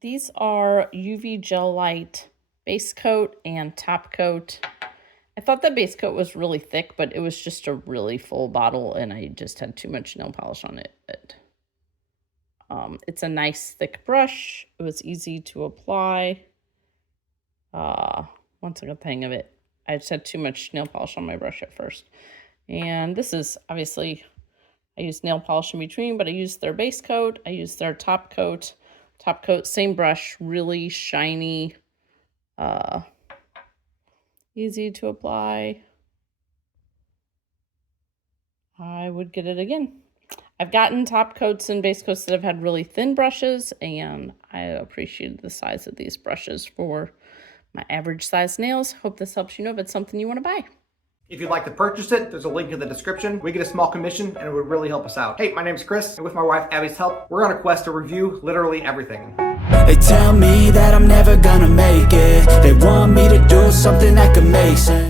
These are UV Gel Light base coat and top coat. I thought the base coat was really thick, but it was just a really full bottle, and I just had too much nail polish on it. It's a nice thick brush. It was easy to apply. Once I got the hang of it, I just had too much nail polish on my brush at first. And this is obviously, I used nail polish in between, but I used their base coat. I used their top coat. Top coat, same brush, really shiny, easy to apply. I would get it again. I've gotten top coats and base coats that have had really thin brushes, and I appreciated the size of these brushes for my average size nails. Hope this helps you know if it's something you want to buy. If you'd like to purchase it, there's a link in the description. We get a small commission and it would really help us out. Hey, my name's Chris, and with my wife Abby's help, we're on a quest to review literally everything. They tell me that I'm never gonna make it. They want me to do something that could make sense.